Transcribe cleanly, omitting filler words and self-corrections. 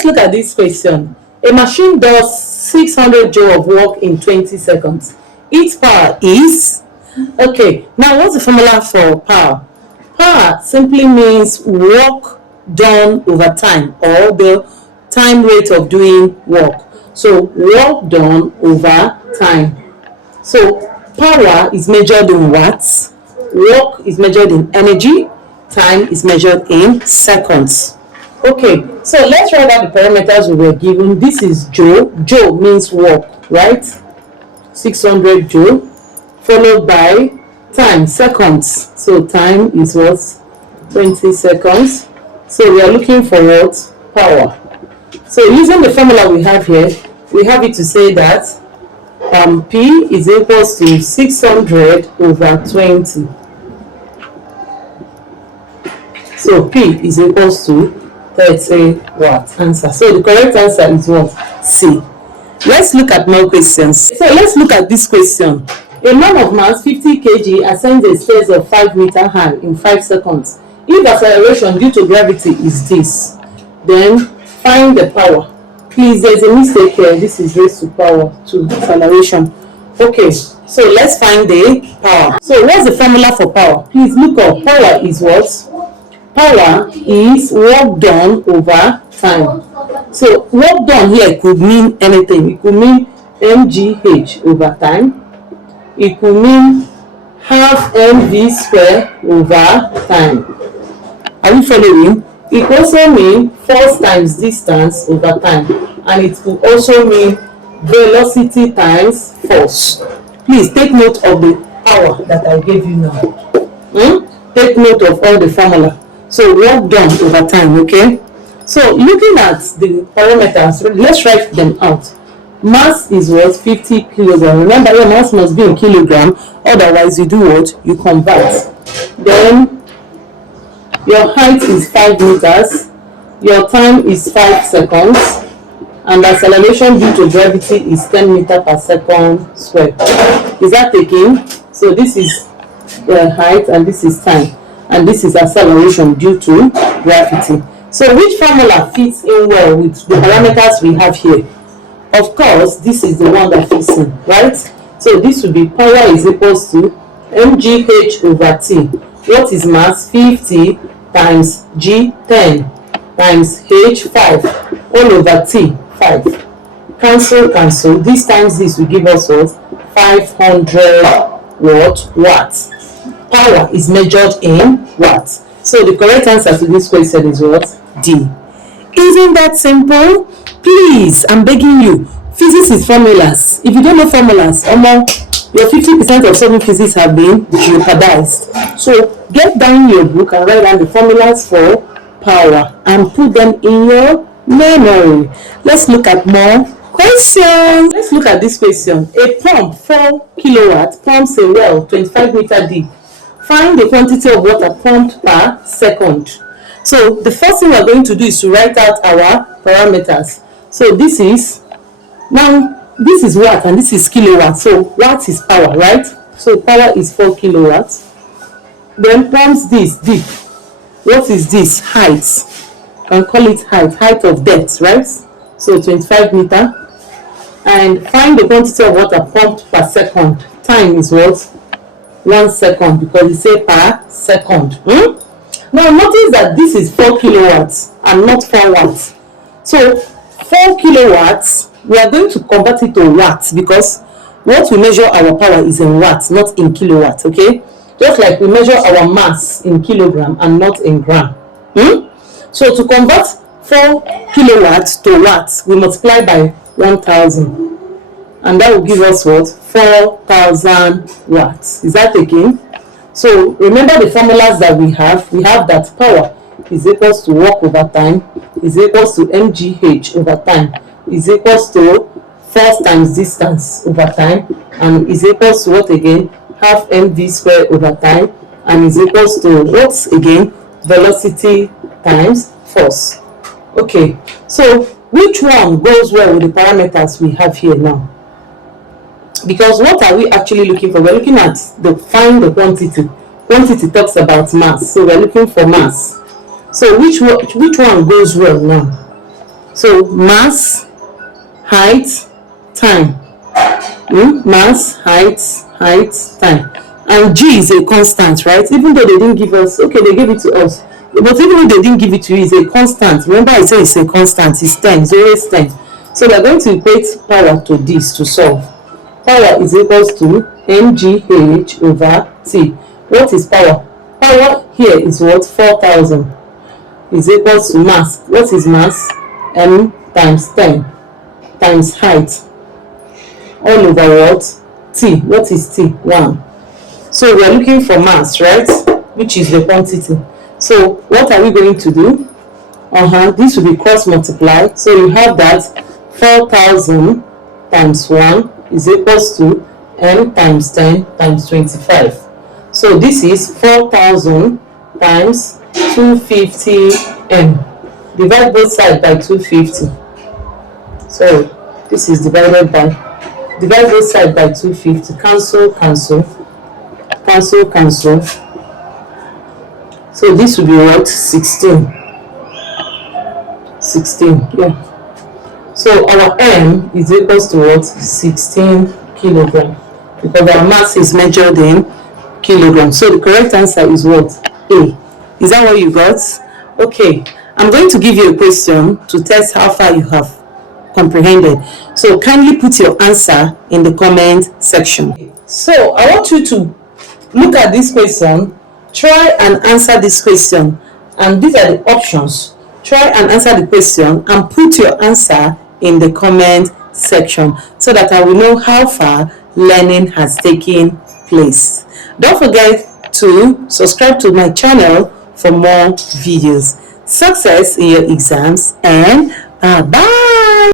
let's look at this question. A machine does 600 joule of work in 20 seconds. Its power is, okay, now what's the formula for power? Power simply means work done over time, or the time rate of doing work. So work done over time. So power is measured in watts, work is measured in energy, time is measured in seconds. Okay, so let's write out the parameters we were given. This is joule. Joule means work, right? 600 joule, followed by time, seconds. So time is what? 20 seconds. So we are looking for what? Power. So using the formula we have here, we have it to say that P is equals to 600 over 20. So P is equals to 30 watt. Answer. So the correct answer is what? C. Let's look at more questions. So let's look at this question. A man of mass 50 kg ascends a stairs of 5 meters high in 5 seconds. If acceleration due to gravity is this, then find the power. Please, there's a mistake here. This is raised to power 2, acceleration. Okay, so let's find the power. So what's the formula for power? Please look up. Power is what? Power is work done over time. So work done here could mean anything. It could mean mgh over time. It could mean half mv square over time. Are you following? It could also mean force times distance over time, and it could also mean velocity times force. Please take note of the power that I gave you now. Take note of all the formula. So work done over time, okay? So looking at the parameters, let's write them out. Mass is what? 50 kilogram. Remember, your mass must be in kilogram, otherwise you do what? You convert. Then your height is 5 meters, your time is 5 seconds, and acceleration due to gravity is 10 meters per second squared. Is that taken? So this is the height and this is time, and this is acceleration due to gravity. So which formula fits in well with the parameters we have here? Of course, this is the one that fits in, right? So this would be power is equals to mgh over t. What is mass? 50 times g 10 times h 5 all over t 5. Cancel. This times this will give us what? 500 watts. Power is measured in watts. So the correct answer to this question is what? D. Isn't that simple? Please, I'm begging you. Physics is formulas. If you don't know formulas, your 50% of solving physics have been jeopardized. So get down your book and write down the formulas for power and put them in your memory. Let's look at more questions. Let's look at this question. A pump 4 kilowatts pumps a well 25 meter deep. Find the quantity of water pumped per second. So the first thing we're going to do is to write out our parameters. So this is watt and this is kilowatt. So watt is power, right? So power is 4 kilowatts. Then pumps this deep. What is this? Height. You can call it height of depth, right? So 25 meter. And find the quantity of water pumped per second. Time is what? 1 second, because it says per second. Now notice that this is 4 kilowatts and not 4 watts. So 4 kilowatts, we are going to convert it to watts, because what we measure our power is in watts, not in kilowatts, okay? Just like we measure our mass in kilogram and not in gram. So to convert 4 kilowatts to watts, we multiply by 1000, and that will give us what? 4000 watts. Is that okay? So remember the formulas that we have. We have that power is equals to work over time, is equals to mgh over time, is equals to force times distance over time, and is equals to what again? Half mv square over time, and is equals to what again? Velocity times force. Okay, so which one goes well with the parameters we have here now? Because what are we actually looking for? We're looking at find the quantity. Quantity talks about mass, so we're looking for mass. So which one goes well now? So mass, height, time. Mass, height, time. And G is a constant, right? Even though they didn't give us, okay, they gave it to us. But even if they didn't give it to you, it's a constant. Remember I said it's a constant, it's 10, it's always 10. So we're going to equate power to this to solve. Power is equals to mgh over T. What is power? Power here is what? 4,000 is equals to mass. What is mass? M times 10 times height all over what? T. What is T? 1. So we are looking for mass, right? Which is the quantity. So what are we going to do? This will be cross multiplied. So you have that 4,000 times 1 is equals to m times 10 times 25. So this is 4,000 times 250 m. Divide both sides by 250. So this is divide both sides by 250. Cancel. So this will be what? 16. Yeah. So our m is equals to what? 16 kilogram, because our mass is measured in kilograms. So the correct answer is what? A. Is that what you got? Okay, I'm going to give you a question to test how far you have comprehended. So kindly put your answer in the comment section. So I want you to look at this question, try and answer this question, and these are the options. Try and answer the question and put your answer in the comment section so that I will know how far learning has taken place. Don't forget to subscribe to my channel for more videos. Success in your exams, and bye.